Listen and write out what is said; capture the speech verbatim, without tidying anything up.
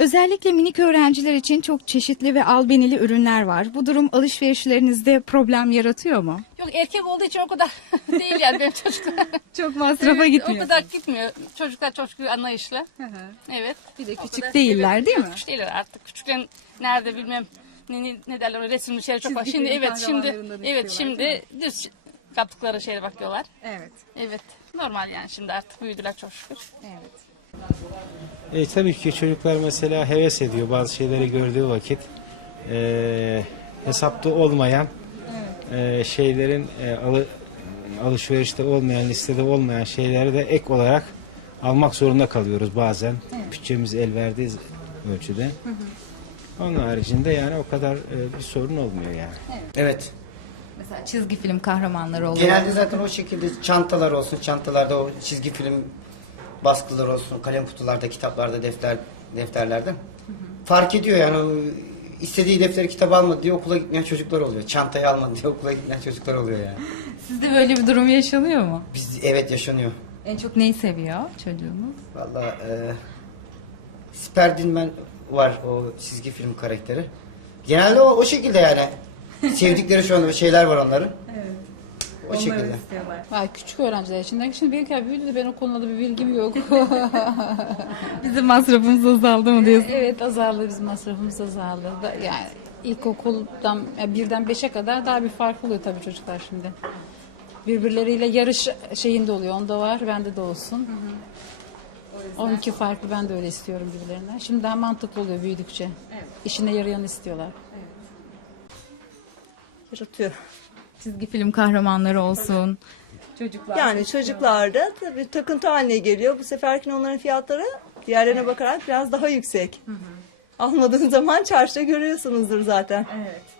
Özellikle minik öğrenciler için çok çeşitli ve albenili ürünler var. Bu durum alışverişlerinizde problem yaratıyor mu? Yok, erkek olduğu için o kadar değil yani benim çocuklar. Çok masrafa Evet, gitmiyor. O kadar gitmiyor. Çocuklar çok anlayışlı. Hı hı. Evet. Bir de O küçük kadar- değiller, evet, değil biraz mi? Küçük değiller artık. Küçüklerin nerede bilmem ne, ne, ne derler ona, resimli şeyler çok var. Çizgi Şimdi film evet şimdi kahramanlarından evet istiyorlar, değil şimdi düz yaptıkları şeye bakıyorlar. Evet. Evet. Normal yani, şimdi artık büyüdüler çok şükür. Evet. E, tabii ki çocuklar mesela heves ediyor bazı şeyleri gördüğü vakit. E, hesapta olmayan e, şeylerin e, alı, alışverişte olmayan, listede olmayan şeyleri de ek olarak almak zorunda kalıyoruz bazen. Bütçemiz el verdiği ölçüde. Hı hı. Onun haricinde yani o kadar e, bir sorun olmuyor yani. Evet. Mesela çizgi film kahramanları oluyor. Genelde zaten o şekilde çantalar olsun, çantalarda o çizgi film baskıları olsun, kalem kutularda, kitaplarda, defter defterlerde. Hı hı. Fark ediyor yani o istediği defteri, kitabı almadı diye okula gitmeyen çocuklar oluyor. Çantayı almadı diye okula gitmeyen çocuklar oluyor yani. Sizde böyle bir durum yaşanıyor mu? Biz evet yaşanıyor. En çok neyi seviyor çocuğunuz? Vallahi e, Sperdinman var o çizgi film karakteri. Genelde o, o şekilde yani. Sevdikleri şu anda şeyler var onların. Evet. O şekilde. istiyorlar. Ay, küçük öğrenciler için. Şimdi büyükler büyüdü de ben o konuda bir bilgim yok. Bizim masrafımız azaldı mı diyorsun? Evet, azaldı, bizim masrafımız azaldı. Da- Yani ilkokuldan yani birden beşe kadar daha bir fark oluyor tabii çocuklar şimdi. Birbirleriyle yarış şeyinde oluyor. Onda var, bende de olsun. on iki farklı, ben de öyle istiyorum birbirlerine. Şimdi daha mantıklı oluyor büyüdükçe. İşine yarayanı istiyorlar. Yaratıyor. Çizgi film kahramanları olsun. Çocuklar. Yani çocuklarda tabii takıntı haline geliyor. Bu seferkin onların fiyatları diğerlerine bakarak biraz daha yüksek. Almadığın zaman çarşıda görüyorsunuzdur zaten. Evet.